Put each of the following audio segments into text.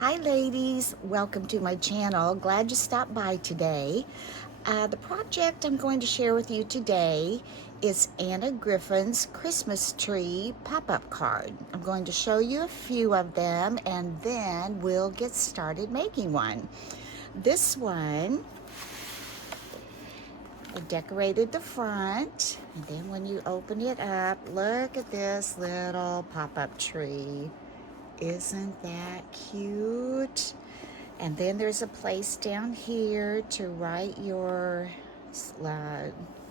Hi ladies, welcome to my channel. Glad you stopped by today. The project I'm going to share with you today is Anna Griffin's Christmas tree pop-up card. I'm going to show you a few of them and then we'll get started making one. This one, I decorated the front, and then when you open it up, look at this little pop-up tree. Isn't that cute? And then there's a place down here to write your,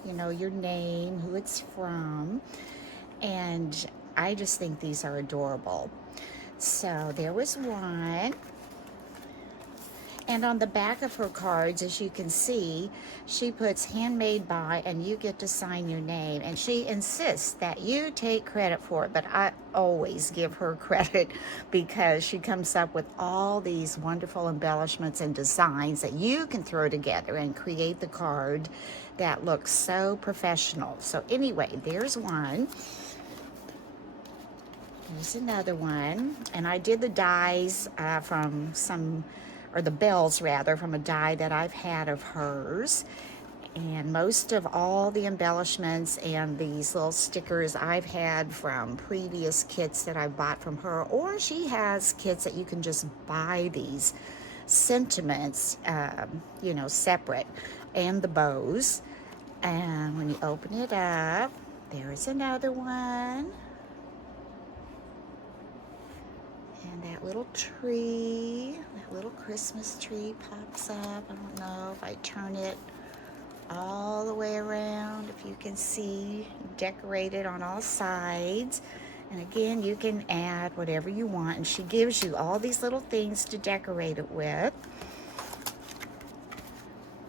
your name, who it's from. And I just think these are adorable. So there was one. And on the back of her cards, as you can see, she puts handmade by and you get to sign your name. And she insists that you take credit for it, but I always give her credit because she comes up with all these wonderful embellishments and designs that you can throw together and create the card that looks so professional. So anyway, there's one. There's another one. And I did the dies from the bells rather, from a die that I've had of hers. And most of all the embellishments and these little stickers I've had from previous kits that I bought from her, or she has kits that you can just buy these sentiments, separate, and the bows. And when you open it up, there's another one. And that little tree, that little Christmas tree pops up. I don't know if I turn it all the way around, if you can see, decorated on all sides. And again, you can add whatever you want. And she gives you all these little things to decorate it with.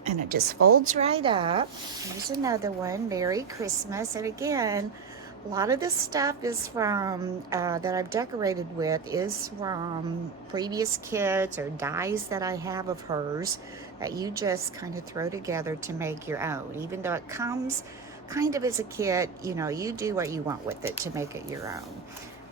And it just folds right up. Here's another one, Merry Christmas. And again, a lot of this stuff is from, that I've decorated with, is from previous kits or dies that I have of hers that you just kind of throw together to make your own. Even though it comes kind of as a kit, you do what you want with it to make it your own.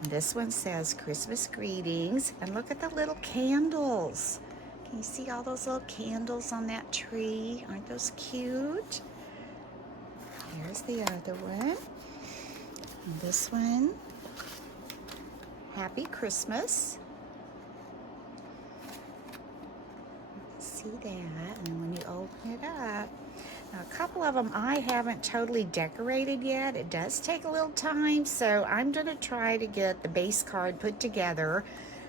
And this one says Christmas greetings. And look at the little candles. Can you see all those little candles on that tree? Aren't those cute? Here's the other one. And this one, Happy Christmas. See that? And when you open it up, now a couple of them I haven't totally decorated yet. It does take a little time, so I'm going to try to get the base card put together.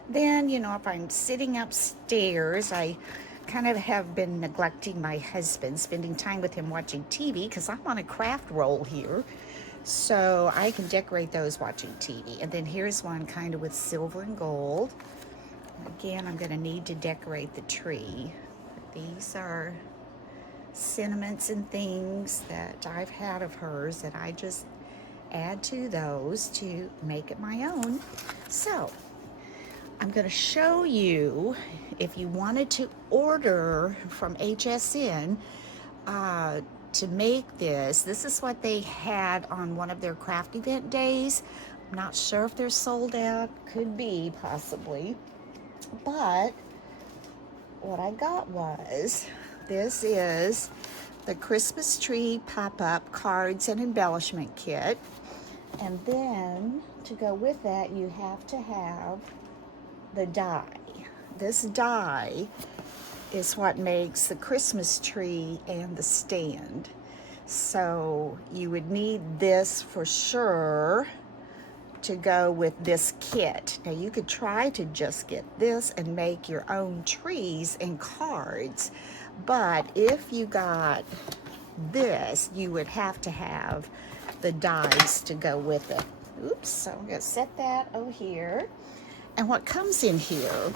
Then, if I'm sitting upstairs, I kind of have been neglecting my husband, spending time with him watching TV because I'm on a craft roll here. So I can decorate those watching TV. And then here's one kind of with silver and gold. Again, I'm going to need to decorate the tree. But these are sentiments and things that I've had of hers that I just add to those to make it my own. So I'm going to show you, if you wanted to order from HSN, to make this is what they had on one of their craft event days. I'm not sure if they're sold out, could be possibly, but what I got was, this is the Christmas tree pop-up cards and embellishment kit. And then to go with that, you have to have the die. This die is what makes the Christmas tree and the stand. So you would need this for sure to go with this kit. Now you could try to just get this and make your own trees and cards, but if you got this, you would have to have the dies to go with it. Oops, so I'm gonna set that over here. And what comes in here,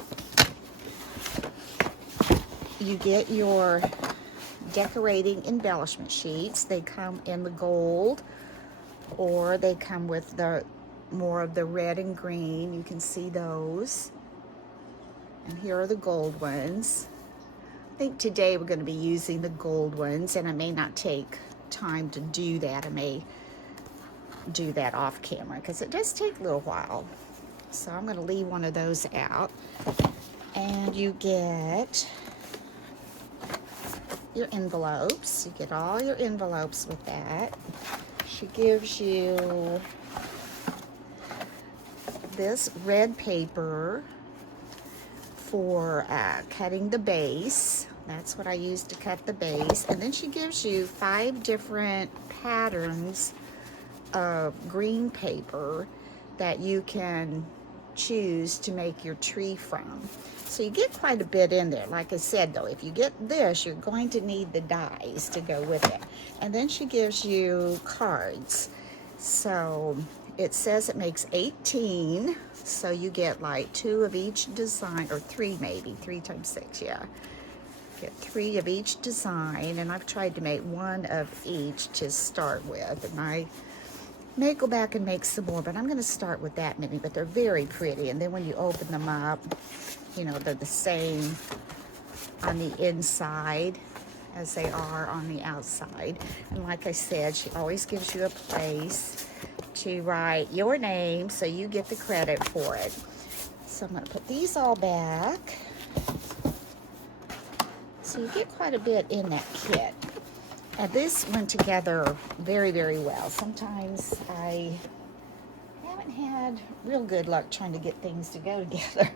you get your decorating embellishment sheets. They come in the gold, or they come with the more of the red and green. You can see those. And here are the gold ones. I think today we're going to be using the gold ones, and I may not take time to do that. I may do that off camera because it does take a little while. So I'm going to leave one of those out. And you get your envelopes. You get all your envelopes with that. She gives you this red paper for cutting the base. That's what I use to cut the base. And then she gives you 5 different patterns of green paper that you can choose to make your tree from. So you get quite a bit in there. Like I said though, if you get this, you're going to need the dies to go with it. And then she gives you cards. So it says it makes 18, so you get like 2 of each design, or 3 maybe, 3 times 6, yeah. Get 3 of each design, and I've tried to make 1 of each to start with, and I may go back and make some more, but I'm going to start with that many. But they're very pretty, and then when you open them up, you know, they're the same on the inside as they are on the outside. And like I said, she always gives you a place to write your name so you get the credit for it. So I'm going to put these all back. So you get quite a bit in that kit. And this went together very, very well. Sometimes I haven't had real good luck trying to get things to go together.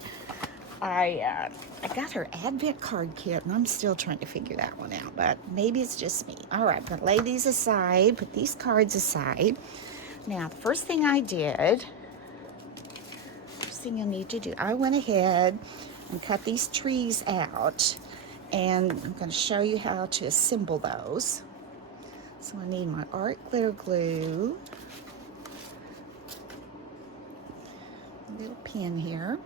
I got her Advent card kit, and I'm still trying to figure that one out, but maybe it's just me. All right, I'm going to lay these aside, put these cards aside. Now, the first thing you'll need to do, I went ahead and cut these trees out, and I'm going to show you how to assemble those. So I need my art glitter glue, a little pin here,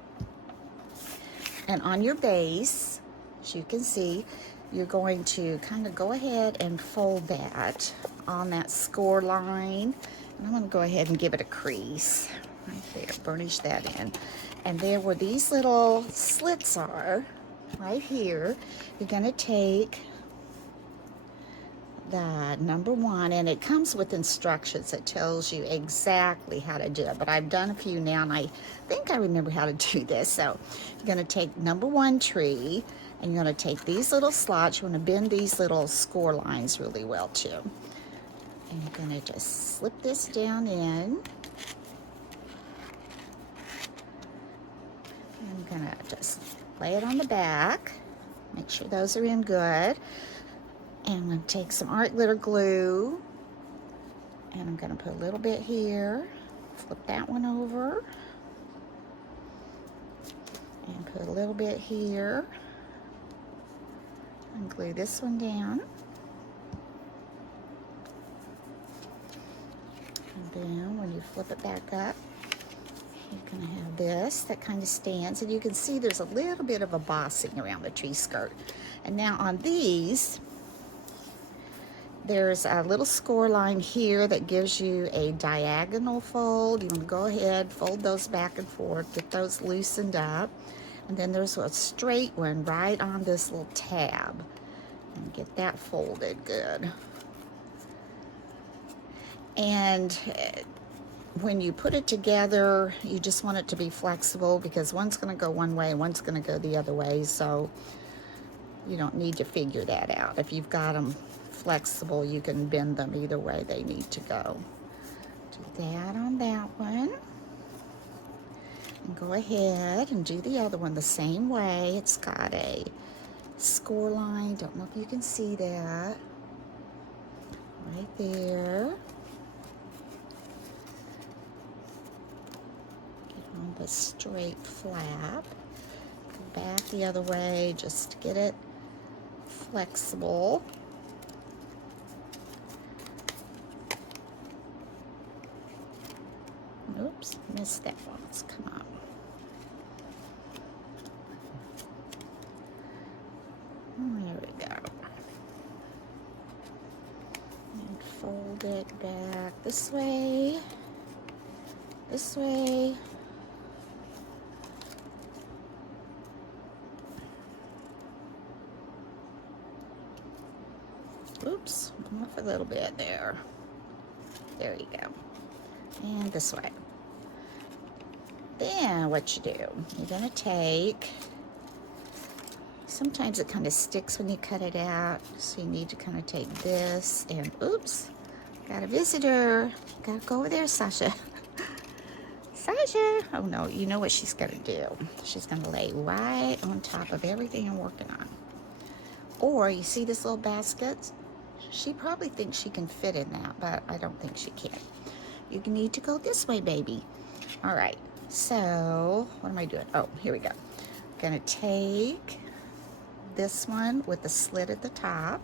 and on your base, as you can see, you're going to kind of go ahead and fold that on that score line. And I'm going to go ahead and give it a crease right there, burnish that in. And there where these little slits are, right here, you're going to take the number 1, and it comes with instructions that tells you exactly how to do it. But I've done a few now, and I think I remember how to do this. So you're going to take number 1 tree, and you're going to take these little slots. You want to bend these little score lines really well too. And you're going to just slip this down in. I'm going to just lay it on the back. Make sure those are in good. And I'm going to take some art glitter glue, and I'm going to put a little bit here, flip that one over, and put a little bit here, and glue this one down. And then when you flip it back up, you're going to have this that kind of stands, and you can see there's a little bit of embossing around the tree skirt. And now on these, there's a little score line here that gives you a diagonal fold. You want to go ahead, fold those back and forth, get those loosened up. And then there's a straight one right on this little tab. And get that folded good. And when you put it together, you just want it to be flexible, because one's going to go one way and one's going to go the other way. So you don't need to figure that out. If you've got them flexible, you can bend them either way they need to go. Do that on that one. And go ahead and do the other one the same way. It's got a score line. Don't know if you can see that. Right there. Get on the straight flap. Go back the other way just to get it flexible. Oops, missed that one. Let's come up. There we go. And fold it back this way, this way. Oops, off a little bit there. There you go. And this way. Then what you do, you're going to take Sometimes it kind of sticks when you cut it out, so you need to kind of take this and, oops, got a visitor. Gotta go over there, Sasha. Sasha! Oh no, you know what she's gonna do. She's gonna lay right on top of everything I'm working on. Or, you see this little basket? She probably thinks she can fit in that, but I don't think she can. You need to go this way, baby. All right, so what am I doing? Oh, here we go. Gonna take this one with the slit at the top,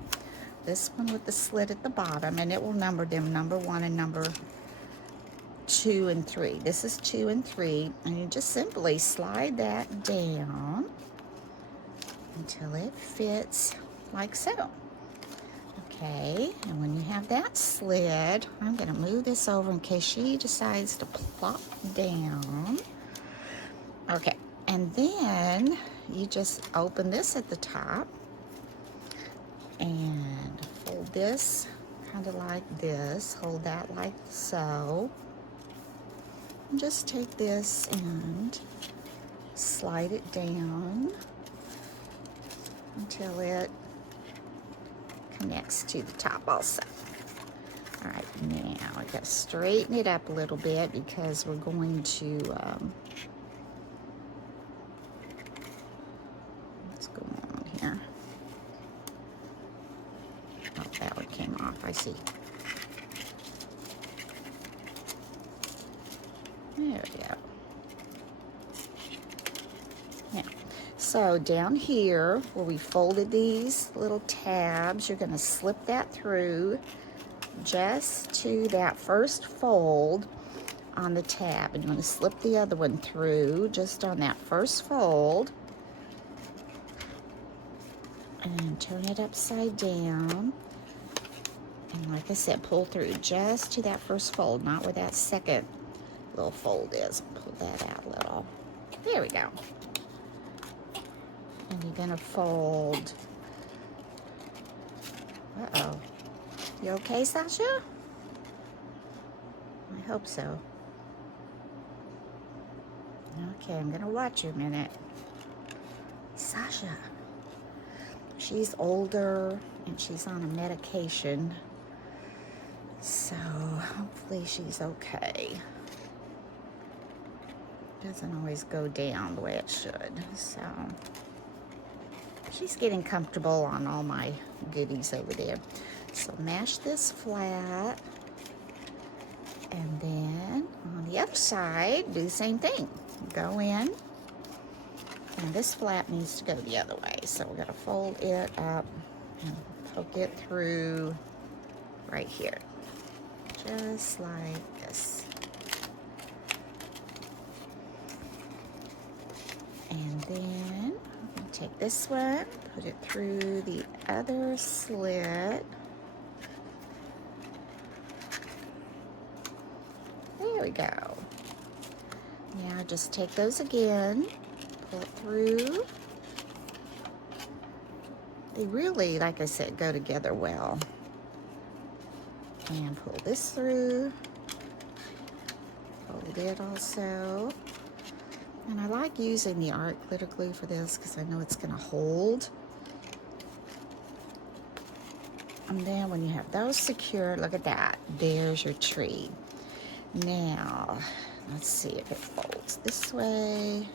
this one with the slit at the bottom, and it will number them, number 1 and number 2 and 3. This is 2 and 3, and you just simply slide that down until it fits like so. Okay, and when you have that slid, I'm going to move this over in case she decides to plop down. Okay, and then you just open this at the top and fold this kind of like this, hold that like so, and just take this and slide it down until it connects to the top also. All right, now I got to straighten it up a little bit because we're going to what's going on here? Oh, that one came off, I see. There we go. Now, so down here where we folded these little tabs, you're going to slip that through just to that first fold on the tab, and you want to slip the other one through just on that first fold, and turn it upside down, and like I said, pull through just to that first fold, not where that second little fold is. Pull that out a little. There we go. And you're gonna fold. Uh-oh. You okay, Sasha? I hope so. Okay, I'm gonna watch you a minute. Sasha. She's older and she's on a medication, so hopefully she's okay. Doesn't always go down the way it should, so she's getting comfortable on all my goodies over there. So mash this flat, and then on the other side do the same thing. Go in, and this flat needs to go the other way, so we're going to fold it up and poke it through right here, just like this. And then I'm going to take this one, put it through the other slit. There we go. Now just take those again, pull it through. They really, like I said, go together well. And pull this through. Fold it also. And I like using the art glitter glue for this because I know it's going to hold. And then when you have those secured, look at that. There's your tree. Now, let's see if it folds this way.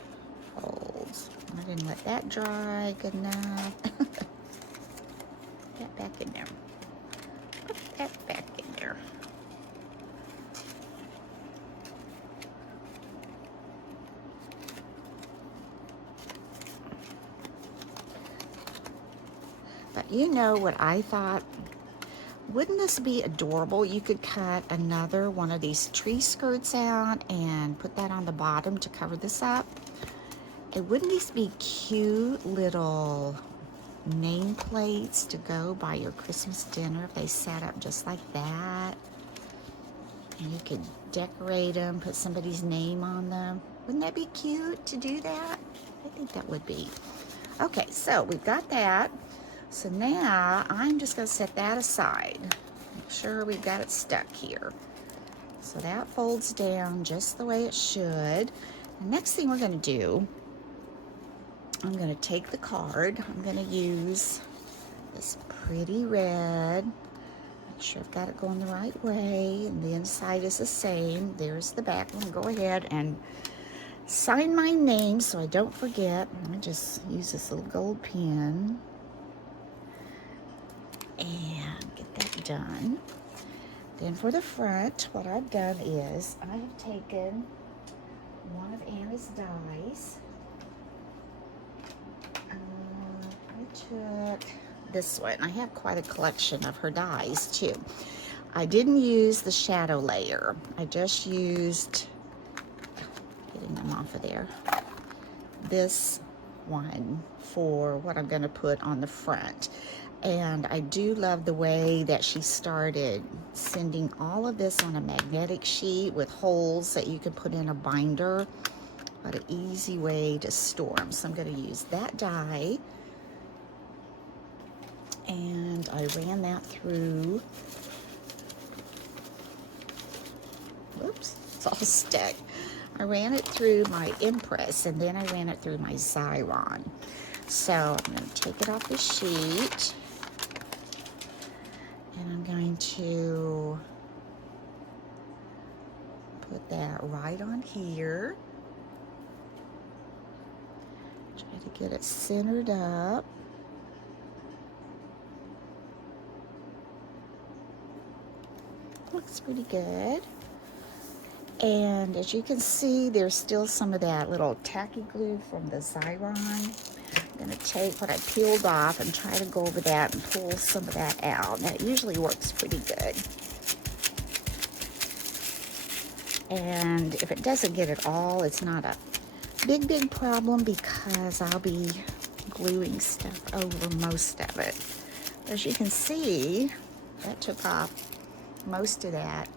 Folds. I didn't let that dry good enough. Put that back in there. Put that back in there. But you know what I thought? Wouldn't this be adorable? You could cut another one of these tree skirts out and put that on the bottom to cover this up. And wouldn't these be cute little nameplates to go by your Christmas dinner if they set up just like that? And you could decorate them, put somebody's name on them. Wouldn't that be cute to do that? I think that would be. Okay, so we've got that. So now I'm just going to set that aside. Make sure we've got it stuck here. So that folds down just the way it should. The next thing we're going to do I'm going to take the card. I'm going to use this pretty red. Make sure I've got it going the right way. And the inside is the same. There's the back one. Go ahead and sign my name so I don't forget. I just use this little gold pen. And get that done. Then for the front, what I've done is I have taken one of Anna's dies. I took this one. I have quite a collection of her dies too. I didn't use the shadow layer. I just used, getting them off of there, this one for what I'm going to put on the front. And I do love the way that she started sending all of this on a magnetic sheet with holes that you can put in a binder. What an easy way to store them. So I'm going to use that die. And I ran that through. Whoops, it's all stuck. I ran it through my Impress, and then I ran it through my Xyron. So I'm going to take it off the sheet. And I'm going to put that right on here. Try to get it centered up. Looks pretty good. And as you can see, there's still some of that little tacky glue from the Xyron. I'm going to take what I peeled off and try to go over that and pull some of that out. That usually works pretty good. And if it doesn't get it all, it's not a big problem because I'll be gluing stuff over most of it. As you can see, that took off most of that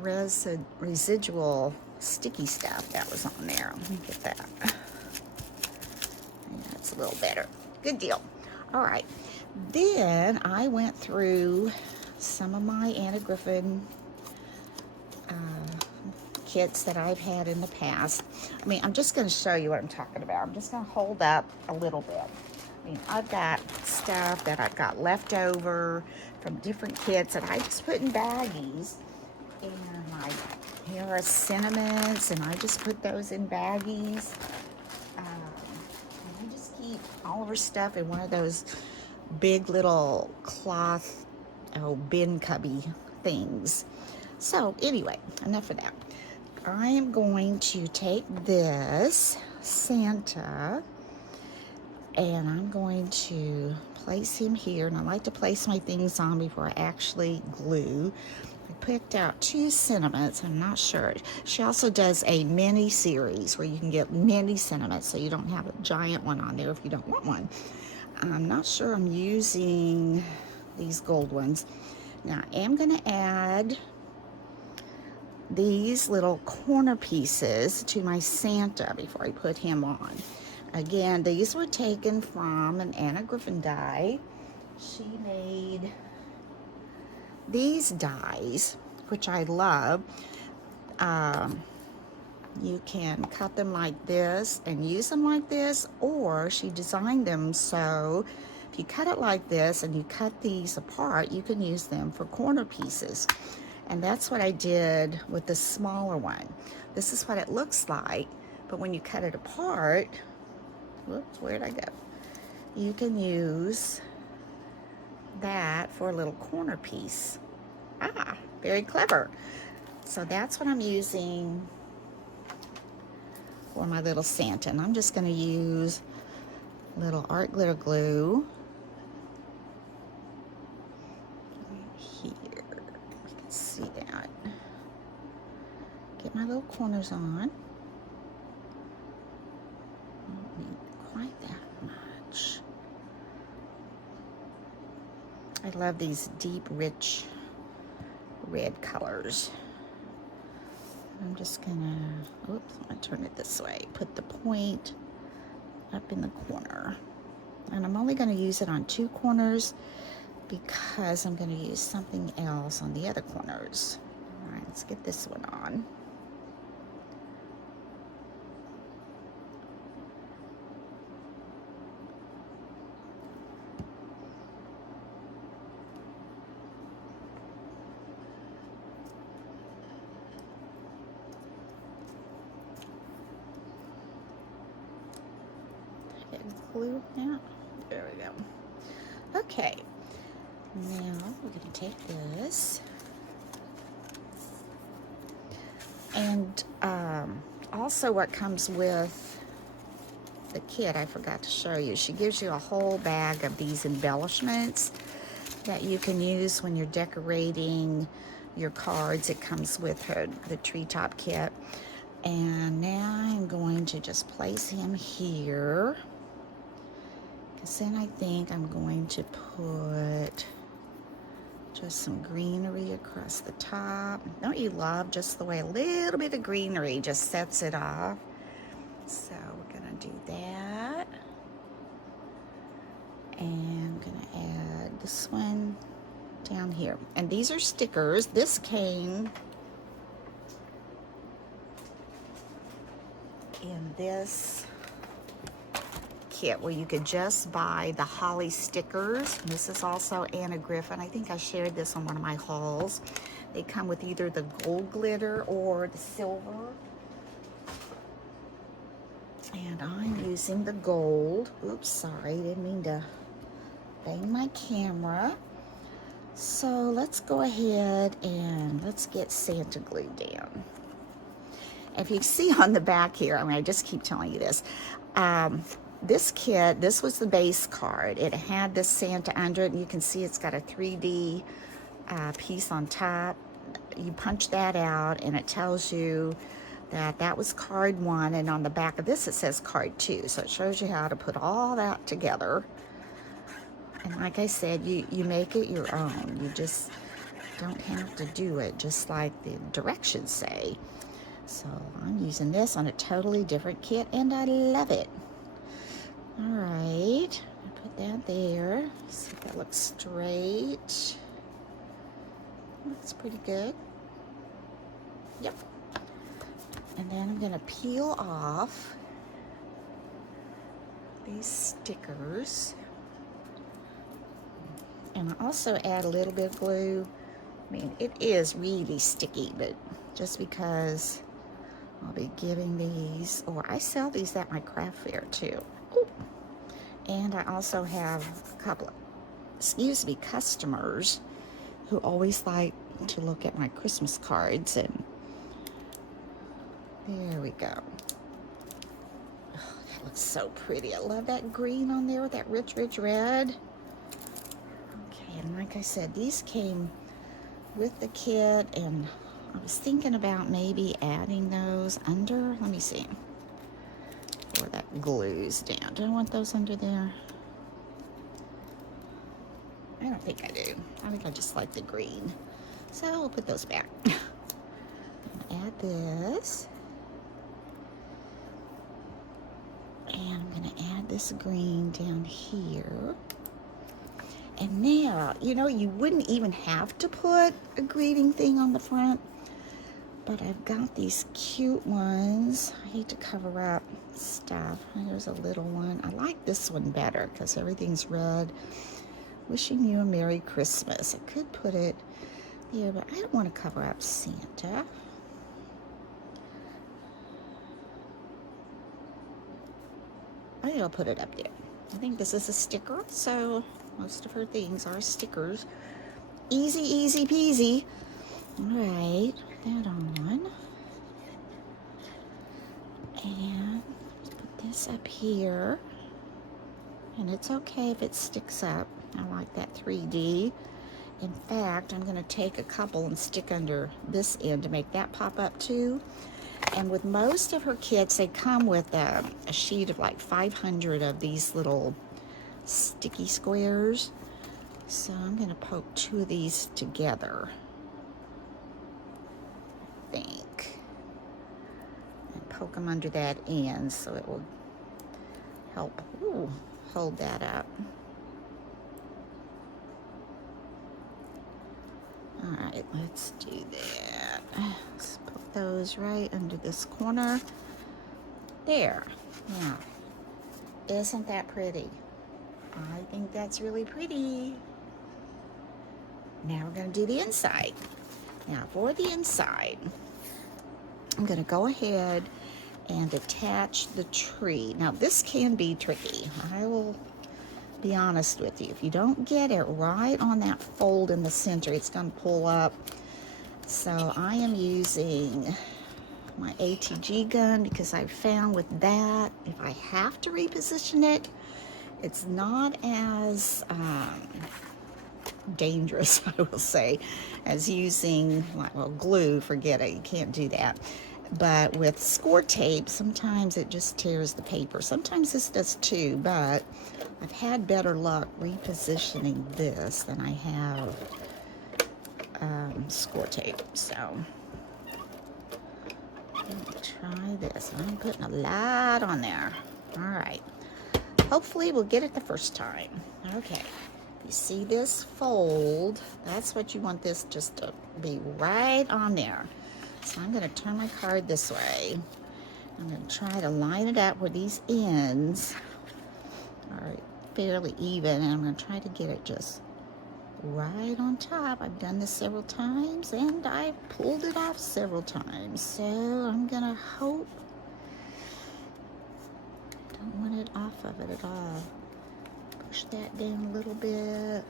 residual sticky stuff that was on there. Let me get that. Yeah, it's a little better. Good deal. All right. Then I went through some of my Anna Griffin kits that I've had in the past. I mean, I'm just going to show you what I'm talking about. I'm just going to hold up a little bit. I mean, I've got stuff that I've got left over from different kits that I just put in baggies. And like, here are sentiments, and I just put those in baggies. And I just keep all of her stuff in one of those big little cloth, bin cubby things. So anyway, enough of that. I am going to take this Santa and I'm going to place him here. And I like to place my things on before I actually glue. I picked out 2 sentiments. I'm not sure. She also does a mini series where you can get mini sentiments, so you don't have a giant one on there if you don't want one. I'm not sure I'm using these gold ones. Now I am going to add these little corner pieces to my Santa before I put him on. Again, these were taken from an Anna Griffin die. She made these dies, which I love. You can cut them like this and use them like this, or she designed them so if you cut it like this and you cut these apart, you can use them for corner pieces. And that's what I did with the smaller one. This is what it looks like, but when you cut it apart, whoops, where'd I go? You can use that for a little corner piece. Ah, very clever. So that's what I'm using for my little Santa. And I'm just going to use a little art glitter glue here. You can see that. Get my little corners on. Don't need quite that much. I love these deep, rich red colors. I'm just gonna, oops, I'm gonna turn it this way. Put the point up in the corner. And I'm only gonna use it on 2 corners because I'm gonna use something else on the other corners. All right, let's get this one on. glue now? There we go. Okay, now we're going to take this and also what comes with the kit, I forgot to show you. She gives you a whole bag of these embellishments that you can use when you're decorating your cards. It comes with her, the treetop kit. And now I'm going to just place him here, because then I think I'm going to put just some greenery across the top. Don't you love just the way a little bit of greenery just sets it off? So we're gonna do that. And I'm gonna add this one down here. And these are stickers. This came in this kit where you could just buy the holly stickers. This is also Anna Griffin. I think I shared this on one of my hauls. They come with either the gold glitter or the silver. And I'm using the gold. Oops, sorry, didn't mean to bang my camera. So let's go ahead and let's get Santa glued down. If you see on the back here, I mean, I just keep telling you this. This kit, this was the base card. It had this Santa under it, and you can see it's got a 3D piece on top. You punch that out, and it tells you that that was card 1, and on the back of this it says card 2. So it shows you how to put all that together. And like I said, you make it your own. You just don't have to do it just like the directions say. So I'm using this on a totally different kit, and I love it. All right, put that there. See if that looks straight. Looks pretty good. Yep. And then I'm gonna peel off these stickers. And I also add a little bit of glue. I mean, it is really sticky, but just because I'll be giving these, or I sell these at my craft fair too. Ooh. And I also have a couple of, customers who always like to look at my Christmas cards, and there we go. Oh, that looks so pretty. I love that green on there with that rich, rich red. Okay, and like I said, these came with the kit, and I was thinking about maybe adding those under. Let me see. Where that glues down. Do I want those under there? I don't think I do. I think I just like the green. So we'll put those back. Add this. And I'm going to add this green down here. And now, you know, you wouldn't even have to put a greeting thing on the front, but I've got these cute ones. I hate to cover up stuff. Here's a little one. I like this one better because everything's red. Wishing you a Merry Christmas. I could put it there, but I don't want to cover up Santa. I think I'll put it up there. I think this is a sticker, so most of her things are stickers. Easy, easy peasy. All right, put that on. And put this up here. And it's okay if it sticks up. I like that 3D. In fact, I'm going to take a couple and stick under this end to make that pop up too. And with most of her kits, they come with a sheet of like 500 of these little sticky squares. So I'm going to poke 2 of these together, I think. And poke them under that end so it will help hold that up. All right, let's do that. Let's put those right under this corner. There. Now, isn't that pretty? I think that's really pretty. Now we're going to do the inside. Now for the inside, I'm going to go ahead and attach the tree. Now this can be tricky. I will be honest with you. If you don't get it right on that fold in the center, it's going to pull up. So I am using my ATG gun because I found with that, if I have to reposition it, it's not as dangerous, I will say, as using, well, glue. Forget it, you can't do that. But with score tape, sometimes it just tears the paper. Sometimes this does too, but I've had better luck repositioning this than I have score tape. So let me try this. I'm putting a lot on there. All right. Hopefully we'll get it the first time. Okay. You see this fold? That's what you want this just to be right on there. So I'm going to turn my card this way. I'm going to try to line it up where these ends are fairly even, and I'm going to try to get it just right on top. I've done this several times, and I've pulled it off several times. So I'm going to hope I don't want it off of it at all. Push that down a little bit.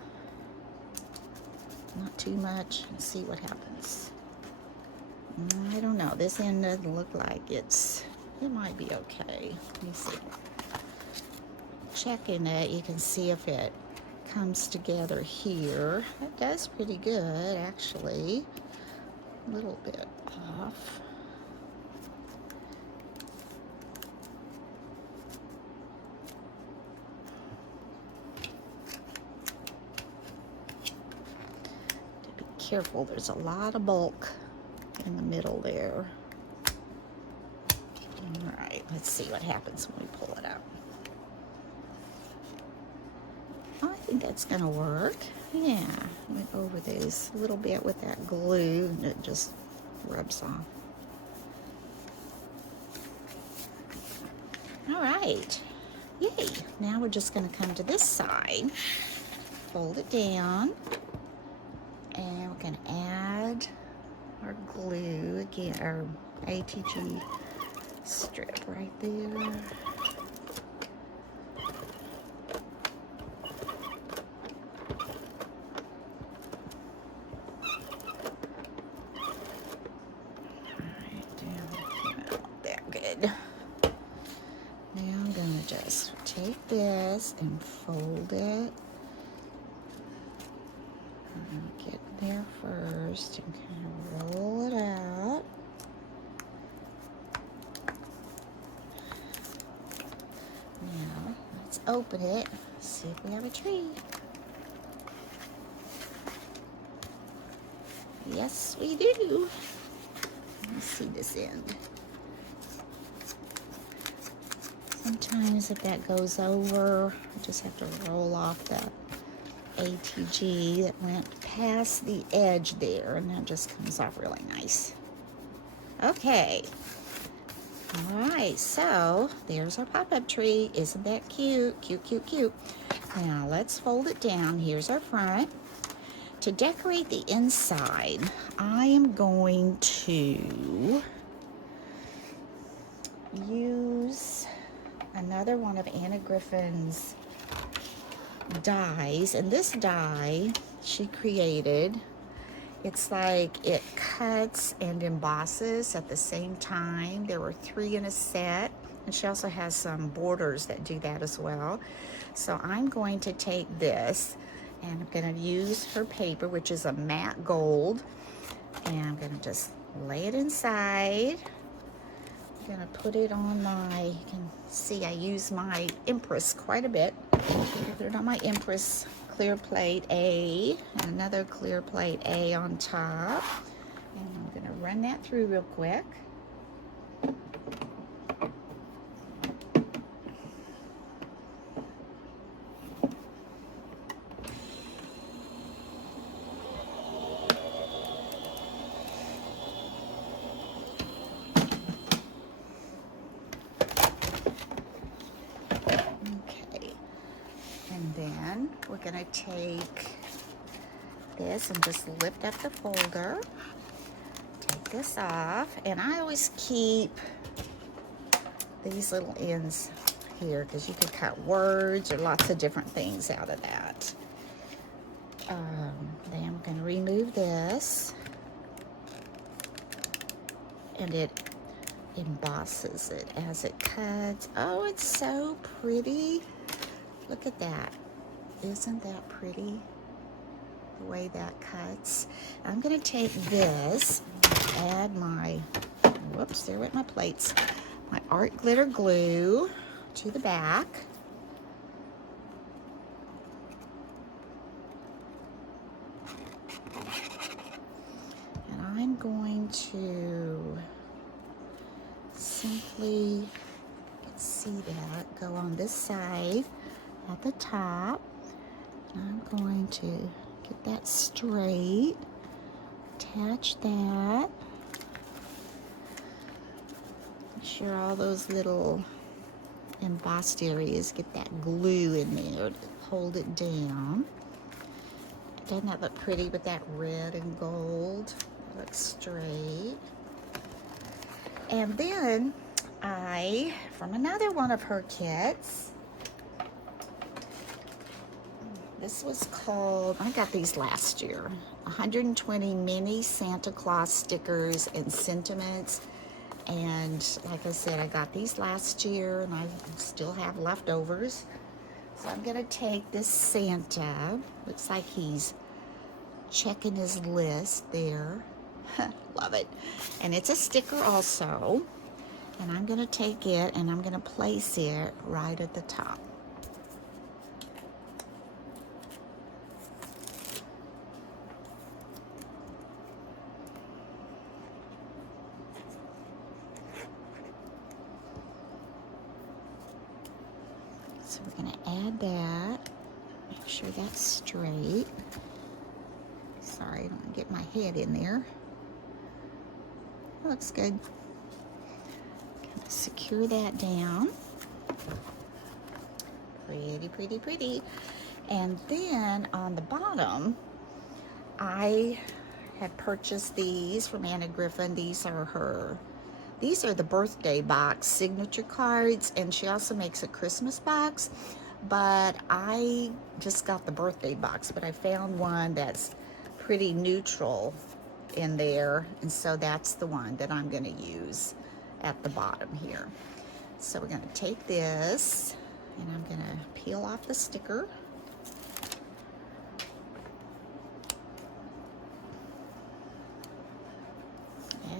Not too much, and see what happens. I don't know. This end doesn't look like it might be okay. Let me see. Checking it, you can see if it comes together here. It does pretty good, actually. A little bit off. To be careful, there's a lot of bulk in the middle there. All right, let's see what happens when we pull it up. I think that's gonna work. Yeah, went over these a little bit with that glue and it just rubs off. All right, yay. Now we're just gonna come to this side, fold it down, and we're gonna add our glue again, our ATG strip right there. Now I'm going to just take this and fold it. Get there first and kind of roll it out. Now let's open it, see if we have a tree. Yes, we do. Let me see this end. Sometimes if that goes over, I just have to roll off the ATG that went past the edge there, and that just comes off really nice. Okay. All right, so there's our pop-up tree. Isn't that cute? Cute, cute, cute. Now let's fold it down. Here's our front. To decorate the inside, I am going to use another one of Anna Griffin's dies, and this die she created, it's like it cuts and embosses at the same time. There were 3 in a set, and she also has some borders that do that as well. So I'm going to take this and I'm going to use her paper, which is a matte gold, and I'm going to just lay it inside. I'm going to put it on my, you can see I use my Empress quite a bit. Put it on my Empress clear plate A, and another clear plate A on top. And I'm going to run that through real quick. And then we're going to take this and just lift up the folder. Take this off. And I always keep these little ends here, because you could cut words or lots of different things out of that. Then I'm going to remove this, and it embosses it as it cuts. Oh, it's so pretty. Look at that. Isn't that pretty? The way that cuts. I'm going to take this, add my, whoops, there went my plates, my art glitter glue to the back. And I'm going to simply, you can see that, go on this side at the top. I'm going to get that straight, attach that. Make sure all those little embossed areas get that glue in there to hold it down. Doesn't that look pretty with that red and gold? It looks straight. And then from another one of her kits, this was called, I got these last year, 120 mini Santa Claus stickers and sentiments. And like I said, I got these last year and I still have leftovers. So I'm gonna take this Santa, looks like he's checking his list there. Love it. And it's a sticker also. And I'm gonna take it and I'm gonna place it right at the top. So we're going to add that, make sure that's straight. Sorry, I don't want to get my head in there. That looks good. Secure that down. Pretty, pretty, pretty. And then on the bottom, I had purchased these from Griffin. These are the birthday box signature cards, and she also makes a Christmas box, but I just got the birthday box, but I found one that's pretty neutral in there, and so that's the one that I'm going to use at the bottom here. So we're going to take this, and I'm going to peel off the sticker.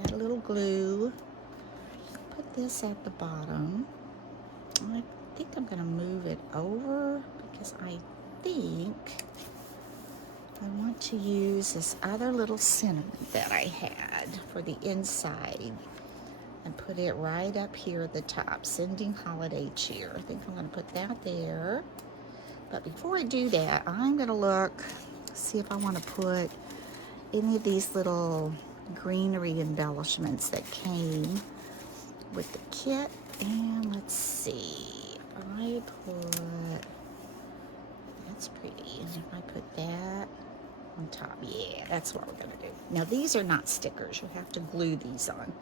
Add a little glue. Put this at the bottom. I think I'm going to move it over because I think I want to use this other little sentiment that I had for the inside and put it right up here at the top. Sending holiday cheer. I think I'm going to put that there. But before I do that, I'm going to look, see if I want to put any of these little greenery embellishments that came with the kit. And let's see, I put, that's pretty, and if I put that on top, yeah, that's what we're gonna do. Now these are not stickers, you have to glue these on.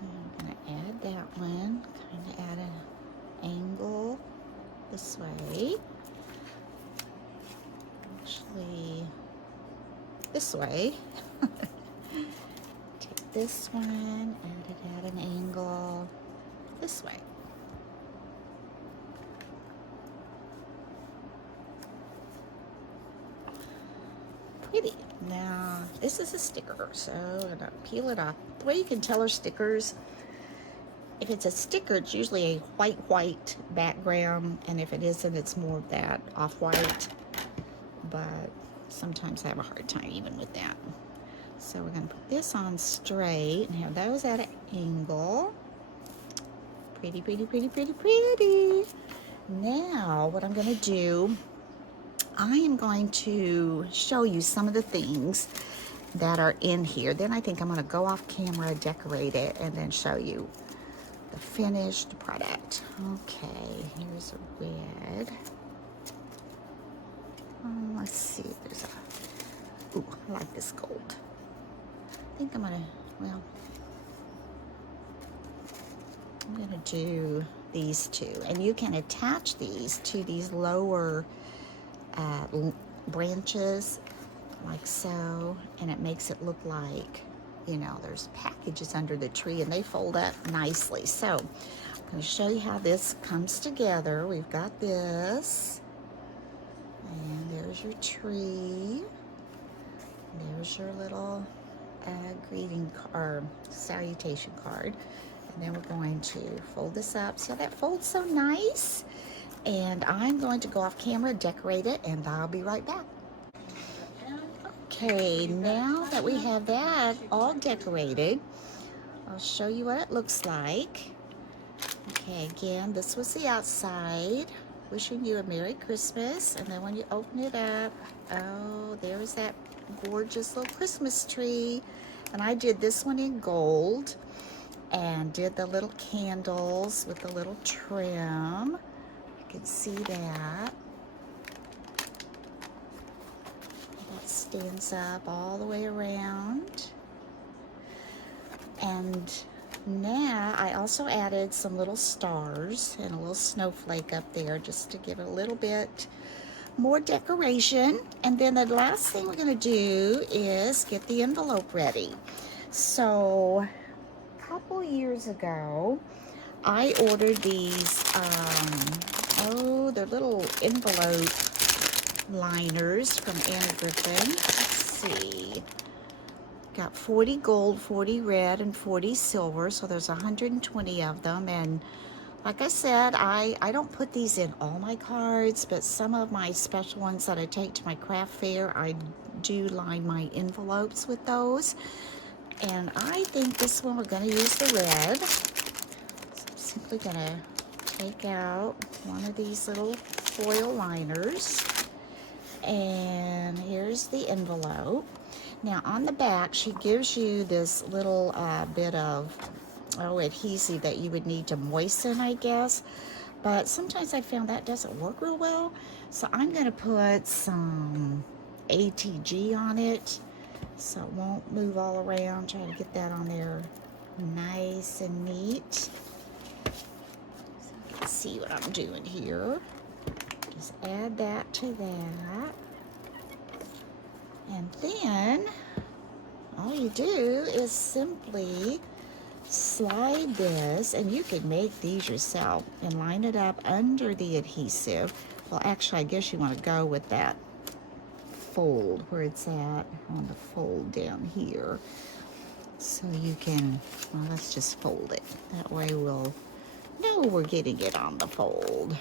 I'm gonna add that one, kind of add an angle this way, actually this way. Take this one, add it at an angle this way. Pretty. Now, this is a sticker, so I'm gonna peel it off. The way you can tell are stickers, if it's a sticker, it's usually a white background, and if it isn't, it's more of that off-white, but sometimes I have a hard time even with that. So we're going to put this on straight and have those at an angle. Pretty, pretty, pretty, pretty, pretty. Now, what I'm going to do, I am going to show you some of the things that are in here. Then I think I'm going to go off camera, decorate it, and then show you the finished product. Okay, here's a red. Let's see, there's a, ooh, I like this gold. I think I'm gonna, well, do these two. And you can attach these to these lower branches like so, and it makes it look like, you know, there's packages under the tree, and they fold up nicely. So I'm going to show you how this comes together. We've got this, and there's your tree. There's your little greeting or salutation card. And then we're going to fold this up. So that folds so nice. And I'm going to go off camera, decorate it, and I'll be right back. Okay, now that we have that all decorated, I'll show you what it looks like. Okay, again, this was the outside. Wishing you a Merry Christmas. And then when you open it up, oh, there's that gorgeous little Christmas tree. And I did this one in gold and did the little candles with the little trim. You can see that. That stands up all the way around. And now I also added some little stars and a little snowflake up there just to give it a little bit more decoration. And then the last thing we're going to do is get the envelope ready. So a couple years ago, I ordered these, they're little envelope liners from Griffin. Let's see. Got 40 gold, 40 red, and 40 silver, so there's 120 of them. And like I said, I don't put these in all my cards, but some of my special ones that I take to my craft fair, I do line my envelopes with those. And I think this one we're going to use the red. So I'm simply going to take out one of these little foil liners. And here's the envelope. Now on the back, she gives you this little bit of adhesive that you would need to moisten, I guess. But sometimes I found that doesn't work real well. So I'm going to put some ATG on it so it won't move all around. Try to get that on there nice and neat. So you can see what I'm doing here. Just add that to that. And then all you do is simply slide this, and you can make these yourself and line it up under the adhesive. Well, actually, I guess you want to go with that fold where it's at on the fold down here. So you can, well, let's just fold it. That way we'll know we're getting it on the fold.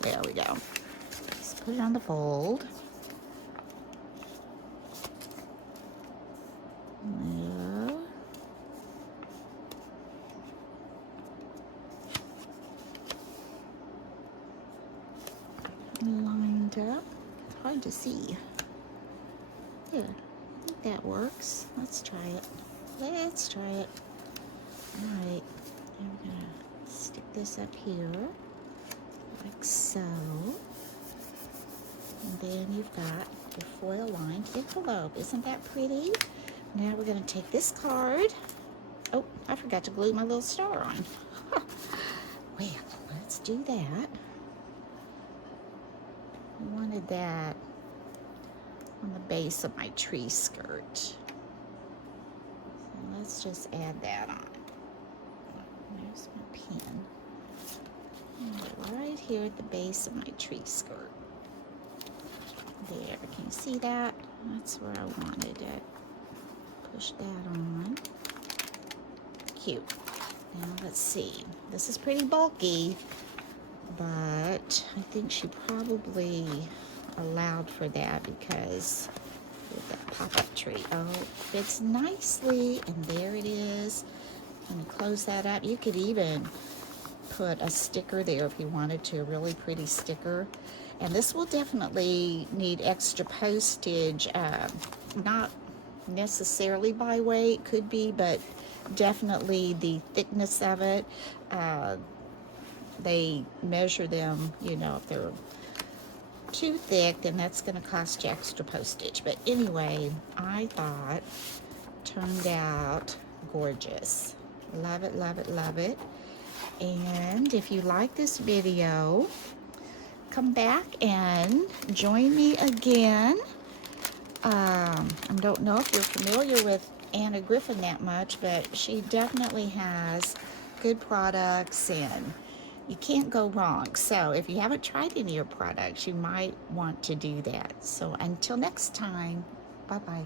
There we go. Just put it on the fold. There. Lined up. Hard to see. There. I think that works. Let's try it. Let's try it. Alright. I'm going to stick this up here. Like so. And then you've got your foil lined envelope. Isn't that pretty? Now we're going to take this card. Oh, I forgot to glue my little star on. Well, let's do that. I wanted that on the base of my tree skirt. So let's just add that on. There's my pin. Right here at the base of my tree skirt. There, can you see that? That's where I wanted it. Push that on. Cute. Now let's see. This is pretty bulky, but I think she probably allowed for that because with that pop-up tree. Oh, it fits nicely, and there it is. Let me close that up. You could even put a sticker there if you wanted to, a really pretty sticker. And this will definitely need extra postage, not necessarily by weight, could be, but definitely the thickness of it. They measure them, you know, if they're too thick, then that's going to cost you extra postage. But anyway, I thought turned out gorgeous. Love it, love it, love it. And if you like this video, come back and join me again. I don't know if you're familiar with Anna Griffin that much, but she definitely has good products and you can't go wrong. So if you haven't tried any of her products, you might want to do that. So until next time, bye-bye.